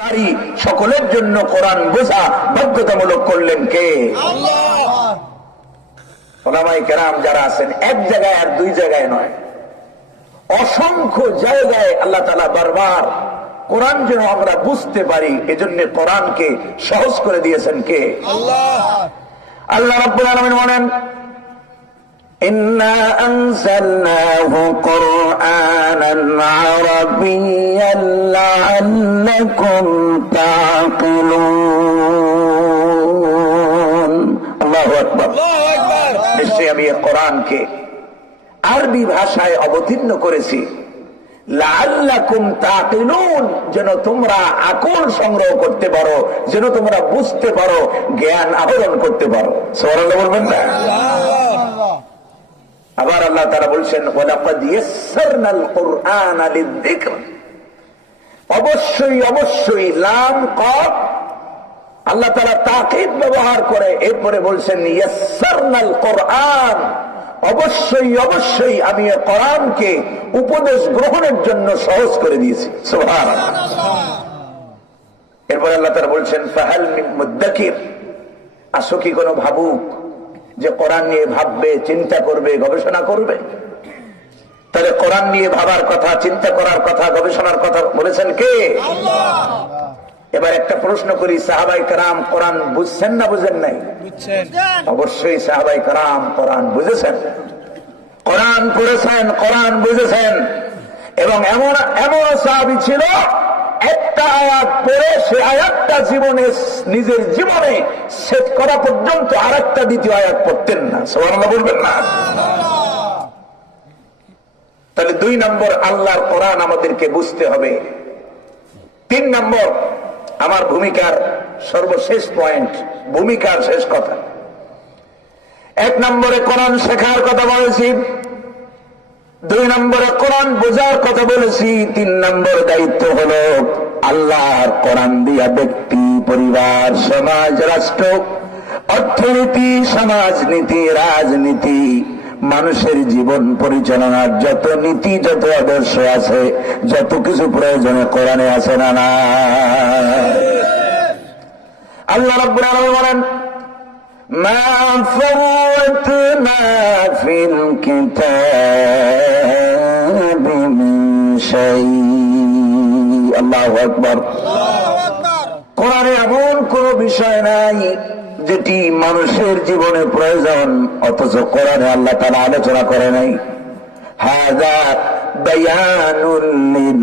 নারী সকলের জন্য কোরআন বোঝা বাধ্যতামূলক করলেন কে? ওলামায়ে কেরাম যারা আছেন, এক জায়গায় আর দুই জায়গায় নয়, অসংখ্য জায়গায় আল্লাহ তাআলা বারবার কোরআন যেন আমরা বুঝতে পারি এজন্য কোরআনকে সহজ করে দিয়েছেন কে? আল্লাহ রাব্বুল আলামিন বলেন, ইন্না আনজালনাহু কুরআনান আরাবিয়্যান লাআল্লাকুম তাকিলুন। আল্লাহু আকবার। নিশ্চয়ই আমি এই কোরআনকে আরবি ভাষায় অবতীর্ণ করেছি, লাআল্লাকুম তাকিলুন, যেন তোমরা আকল সংগ্রহ করতে পারো, যেন তোমরা বুঝতে পারো, জ্ঞান আহরণ করতে পারো। সুবহানাল্লাহ বলবেন না? আবার আল্লাহ তাআলা বলছেন, ওয়ালাকাদ ইয়াসসারনাল কুরআনা লিযিকর। অবশ্যই অবশ্যই, লাম কফ আল্লাহ তাআলা তাকিদ ব্যবহার করে এরপরে বলছেন ইয়াসসারনাল কুরআন, অবশ্যই অবশ্যই আমি এই কোরআনকে উপদেশ গ্রহণের জন্য সহজ করে দিয়েছি। সুবহানাল্লাহ। এরপর আল্লাহ তাআলা বলছেন, ফাহাল মিন মুদ্দাকির, আসো কি কোনো ভাবুক যে কোরআন নিয়ে ভাববে, চিন্তা করবে, গবেষণা করবে? তাহলে কোরআন নিয়ে ভাবার কথা, চিন্তা করার কথা, গবেষণার কথা বলেছেন কে? আল্লাহ। এবার একটা প্রশ্ন করি, সাহাবায়ে কেরাম কোরআন বুঝছেন না বুঝেন নাই? অবশ্যই সাহাবায়ে কেরাম কোরআন বুঝেছেন, কোরআন পড়েছেন, কোরআন বুঝেছেন। এবং এমন এমন সাহাবী ছিল, একটা আয়াত পড়ে সে আয়াতটা জীবনে, নিজের জীবনে শেষ করা পর্যন্ত আরেকটা দ্বিতীয় আয়াত পড়তেন না। সুবহানাল্লাহ বলবেন না? তাহলে 2 নম্বর, আল্লাহর কোরআন আমাদেরকে বুঝতে হবে। 3 নম্বর, আমার ভূমিকার সর্বশেষ পয়েন্ট, ভূমিকার শেষ কথা। 1 নম্বরে কোরআন শেখার কথা বলেছি, 2 নম্বরে কোরআন বোঝার কথা বলেছি, 3 নম্বর দায়িত্ব হলো আল্লাহর কোরআন দিয়া ব্যক্তি, পরিবার, সমাজ, রাষ্ট্র, অর্থনীতি, সমাজনীতি, রাজনীতি, মানুষের জীবন পরিচালনার যত নীতি, যত আদর্শ আছে, যত কিছু প্রয়োজনে কোরআনে আছে না না? আল্লাহ রাব্বুল আলামিন বলেন, মা ফারাতনা ফিল কিতাবি মিন শাই। আল্লাহু আকবার। কোরআনে এমন কোন বিষয় নাই যেটি মানুষের জীবনে প্রয়োজন, অথচ কোরআনে আল্লাহ তাআলা আলোচনা করে নাই। হাযা বায়ানুল লিন